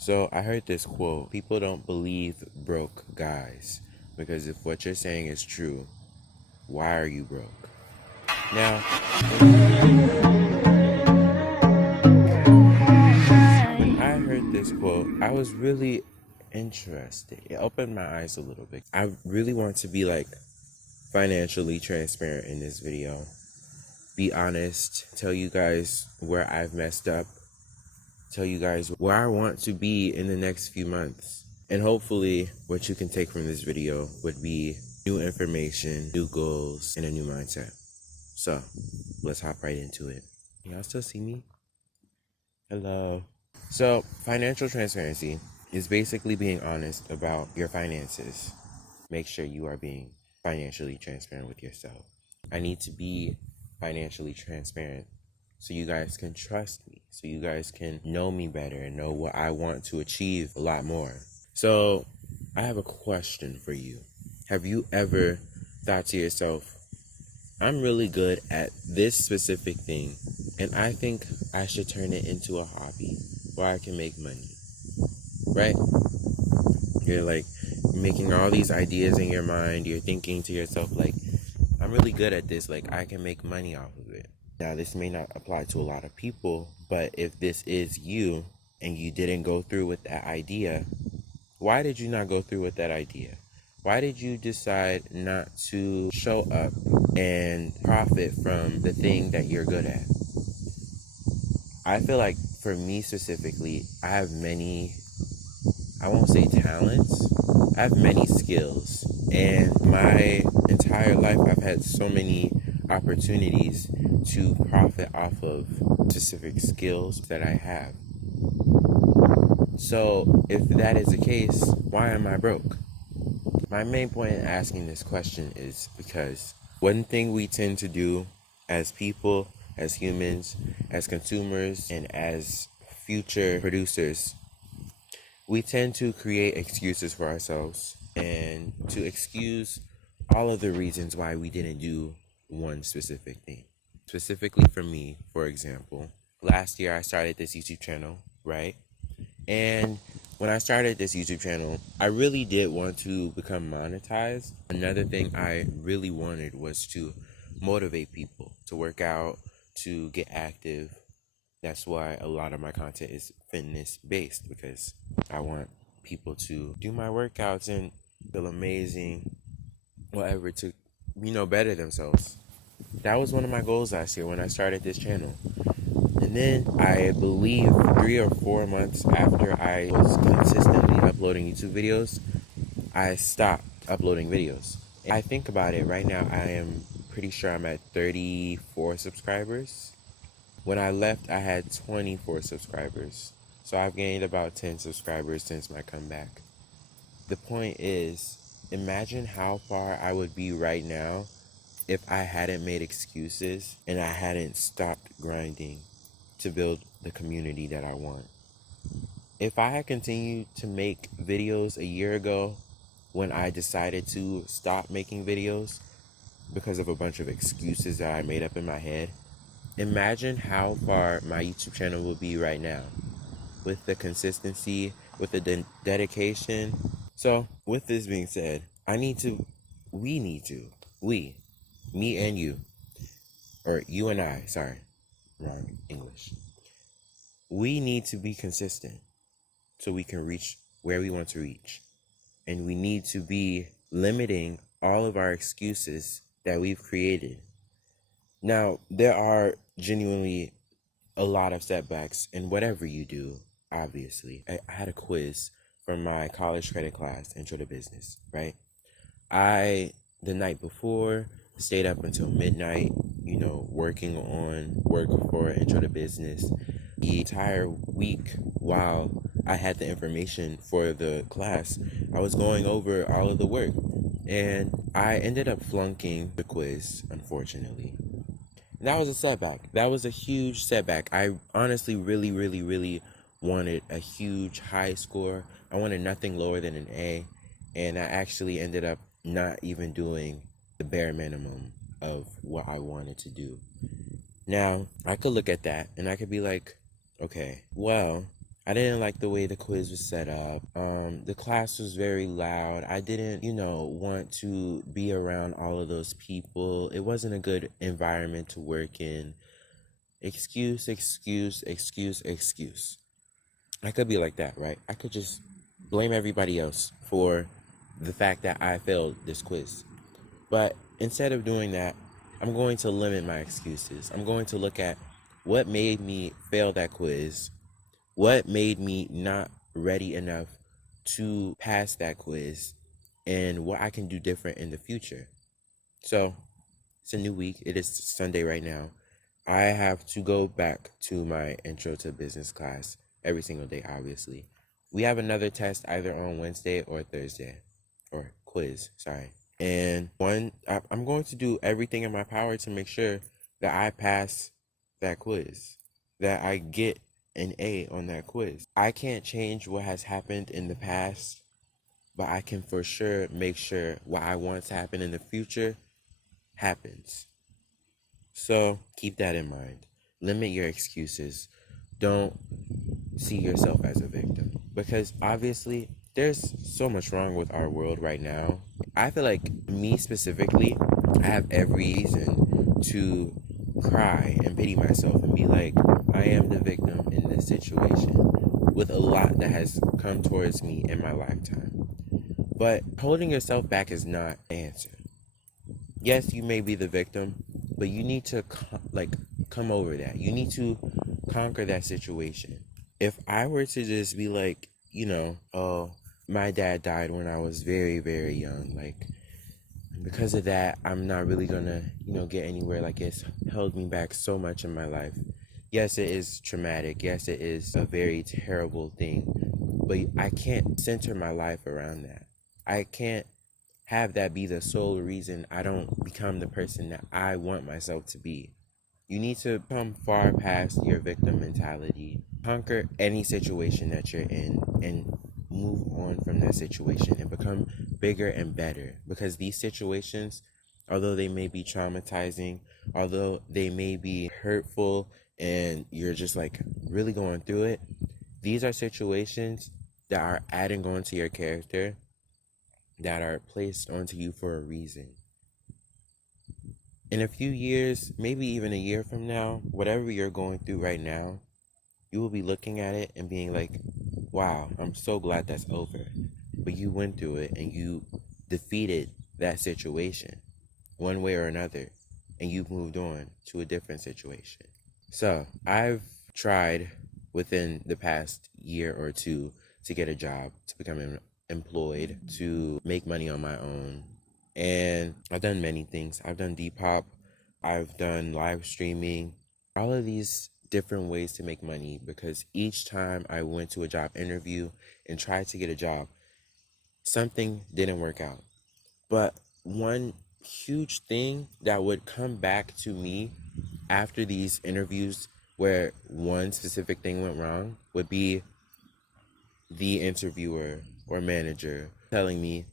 So I heard this quote: people don't believe broke guys, because if what you're saying is true, why are you broke? Now, when I heard this quote, I was really interested. It opened my eyes a little bit. I really want to be like financially transparent in this video. Be honest, tell you guys where I've messed up, tell you guys where I want to be in the next few months. And hopefully what you can take from this video would be new information, new goals, and a new mindset. So let's hop right into it. Y'all still see me? Hello. So financial transparency is basically being honest about your finances. Make sure you are being financially transparent with yourself. I need to be financially transparent so you guys can trust me, so you guys can know me better and know what I want to achieve a lot more. So I have a question for you. Have you ever thought to yourself, I'm really good at this specific thing, and I think I should turn it into a hobby where I can make money, right? You're like making all these ideas in your mind. You're thinking to yourself, like, I'm really good at this. Like, I can make money off of it. Now, this may not apply to a lot of people, but if this is you and you didn't go through with that idea, why did you not go through with that idea? Why did you decide not to show up and profit from the thing that you're good at? I feel like for me specifically, I have many, I won't say talents, I have many skills. And my entire life, I've had so many opportunities to profit off of specific skills that I have. So if that is the case, why am I broke? My main point in asking this question is because one thing we tend to do as people, as humans, as consumers, and as future producers, we tend to create excuses for ourselves and to excuse all of the reasons why we didn't do one specific thing. Specifically for me, for example, last year I started this YouTube channel, right? And when I started this YouTube channel, I really did want to become monetized. Another thing I really wanted was to motivate people to work out, to get active. That's why a lot of my content is fitness based, because I want people to do my workouts and feel amazing, whatever, to, better themselves. That was one of my goals last year when I started this channel. And then I believe 3 or 4 months after I was consistently uploading YouTube videos, I stopped uploading videos. And I think about it right now, I am pretty sure I'm at 34 subscribers. When I left, I had 24 subscribers. So I've gained about 10 subscribers since my comeback. The point is, imagine how far I would be right now if I hadn't made excuses and I hadn't stopped grinding to build the community that I want. If I had continued to make videos a year ago when I decided to stop making videos because of a bunch of excuses that I made up in my head, imagine how far my YouTube channel will be right now with the consistency, with the dedication. So with this being said, we, me and you, or you and I, sorry, wrong English. We need to be consistent so we can reach where we want to reach. And we need to be limiting all of our excuses that we've created. Now, there are genuinely a lot of setbacks in whatever you do, obviously. I had a quiz from my college credit class, Intro to Business, right? The night before, stayed up until midnight, working on work for Intro to Business. The entire week while I had the information for the class, I was going over all of the work. And I ended up flunking the quiz, unfortunately. That was a setback. That was a huge setback. I honestly really, really, really wanted a huge high score. I wanted nothing lower than an A. And I actually ended up not even doing the bare minimum of what I wanted to do. Now, I could look at that and I could be like, okay, well, I didn't like the way the quiz was set up. The class was very loud. I didn't, want to be around all of those people. It wasn't a good environment to work in. Excuse, excuse, excuse, excuse. I could be like that, right? I could just blame everybody else for the fact that I failed this quiz. But instead of doing that, I'm going to limit my excuses. I'm going to look at what made me fail that quiz, what made me not ready enough to pass that quiz, and what I can do different in the future. So it's a new week. It is Sunday right now. I have to go back to my intro to business class every single day, obviously. We have another test either on Wednesday or Thursday, or quiz, sorry. And I'm going to do everything in my power to make sure that I pass that quiz, that I get an A on that quiz. I can't change what has happened in the past, but I can for sure make sure what I want to happen in the future happens. So keep that in mind. Limit your excuses. Don't see yourself as a victim, because obviously there's so much wrong with our world right now. I feel like, me specifically, I have every reason to cry and pity myself and be like, I am the victim in this situation, with a lot that has come towards me in my lifetime. But holding yourself back is not the answer. Yes, you may be the victim, but you need to come over that. You need to conquer that situation. If I were to just be like, oh, my dad died when I was very, very young, like, because of that, I'm not really gonna, get anywhere. Like, it's held me back so much in my life. Yes, it is traumatic. Yes, it is a very terrible thing, but I can't center my life around that. I can't have that be the sole reason I don't become the person that I want myself to be. You need to come far past your victim mentality, conquer any situation that you're in, and move on from that situation and become bigger and better. Because these situations, although they may be traumatizing, although they may be hurtful, and you're just like really going through it, these are situations that are adding on to your character, that are placed onto you for a reason. In a few years, maybe even a year from now, whatever you're going through right now, you will be looking at it and being like, wow, I'm so glad that's over. But you went through it and you defeated that situation one way or another, and you moved on to a different situation. So I've tried within the past year or two to get a job, to become employed, to make money on my own. And I've done many things. I've done Depop, I've done live streaming, all of these different ways to make money, because each time I went to a job interview and tried to get a job, something didn't work out. But one huge thing that would come back to me after these interviews where one specific thing went wrong would be the interviewer or manager telling me,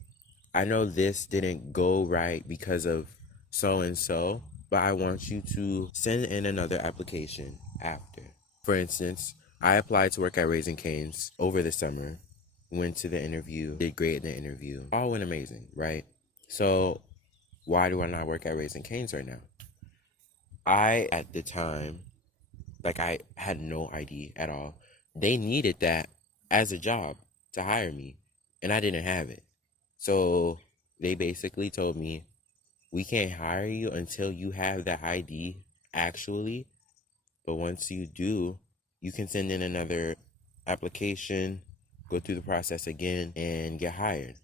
I know this didn't go right because of so and so, but I want you to send in another application after. For instance, I applied to work at Raising Cane's over the summer, went to the interview, did great in the interview, all went amazing, right? So why do I not work at Raising Cane's right now? At the time, I had no ID at all. They needed that as a job to hire me, and I didn't have it. So they basically told me, we can't hire you until you have that ID actually. But once you do, you can send in another application, go through the process again, and get hired.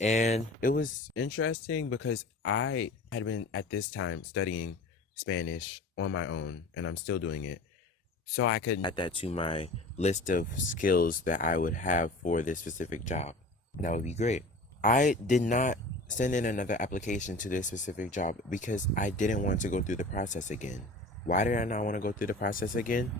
And it was interesting because I had been at this time studying Spanish on my own, and I'm still doing it. So I could add that to my list of skills that I would have for this specific job. That would be great. I did not send in another application to this specific job because I didn't want to go through the process again. Why did I not want to go through the process again?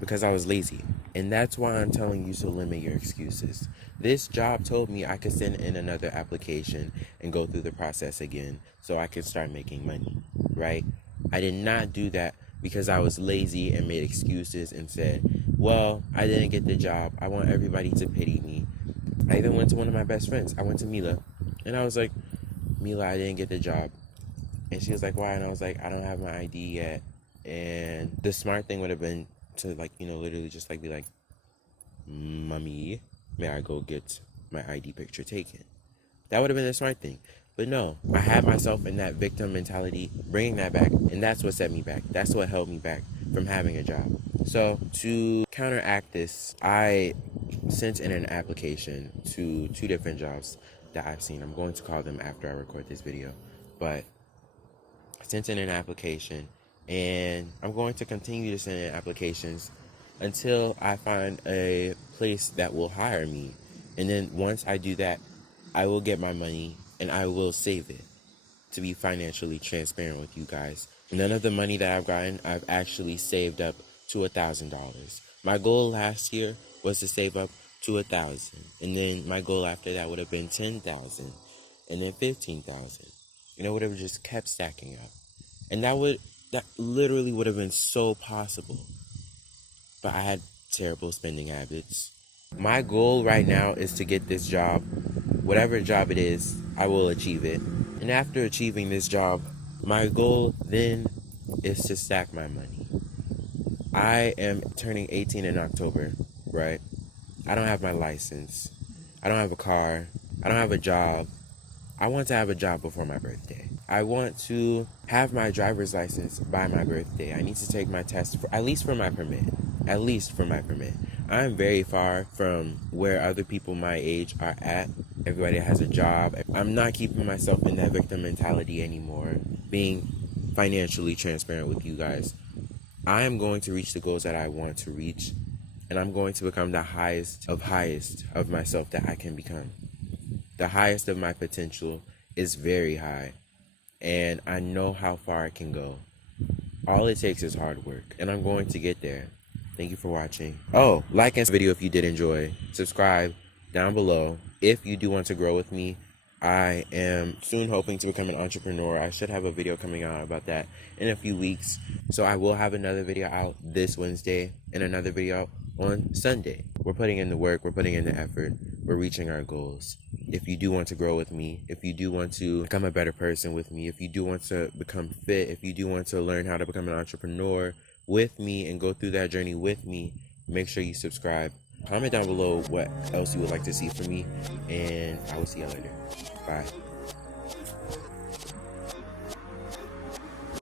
Because I was lazy. And that's why I'm telling you to limit your excuses. This job told me I could send in another application and go through the process again so I could start making money, right? I did not do that because I was lazy and made excuses and said, well, I didn't get the job. I want everybody to pity me. I even went to one of my best friends. I went to Mila, and I was like, Mila, I didn't get the job. And she was like, why? And I was like, I don't have my ID yet. And the smart thing would have been to, like, you know, literally just like be like, Mommy, may I go get my ID picture taken? That would have been the smart thing. But no, I had myself in that victim mentality, bringing that back, and that's what set me back. That's what held me back from having a job. So to counteract this, I sent in an application to 2 different jobs that I've seen. I'm going to call them after I record this video. But I sent in an application, and I'm going to continue to send in applications until I find a place that will hire me. And then once I do that, I will get my money and I will save it, to be financially transparent with you guys. None of the money that I've gotten, I've actually saved up to $1,000. My goal last year was to save up to $1,000. And then my goal after that would have been $10,000 and then $15,000. And it would have just kept stacking up. And that literally would have been so possible. But I had terrible spending habits. My goal right now is to get this job. Whatever job it is, I will achieve it. And after achieving this job, my goal then is to stack my money. I am turning 18 in October, right? I don't have my license. I don't have a car. I don't have a job. I want to have a job before my birthday. I want to have my driver's license by my birthday. I need to take my test, at least for my permit. At least for my permit. I'm very far from where other people my age are at. Everybody has a job. I'm not keeping myself in that victim mentality anymore. Being financially transparent with you guys. I am going to reach the goals that I want to reach. And I'm going to become the highest of myself that I can become. The highest of my potential is very high. And I know how far I can go. All it takes is hard work. And I'm going to get there. Thank you for watching. Oh, like and video if you did enjoy. Subscribe down below. If you do want to grow with me, I am soon hoping to become an entrepreneur. I should have a video coming out about that in a few weeks. So I will have another video out this Wednesday and another video on Sunday. We're putting in the work. We're putting in the effort. We're reaching our goals. If you do want to grow with me, if you do want to become a better person with me, if you do want to become fit, if you do want to learn how to become an entrepreneur with me and go through that journey with me, make sure you subscribe. Comment down below what else you would like to see from me, and I will see you later. Bye.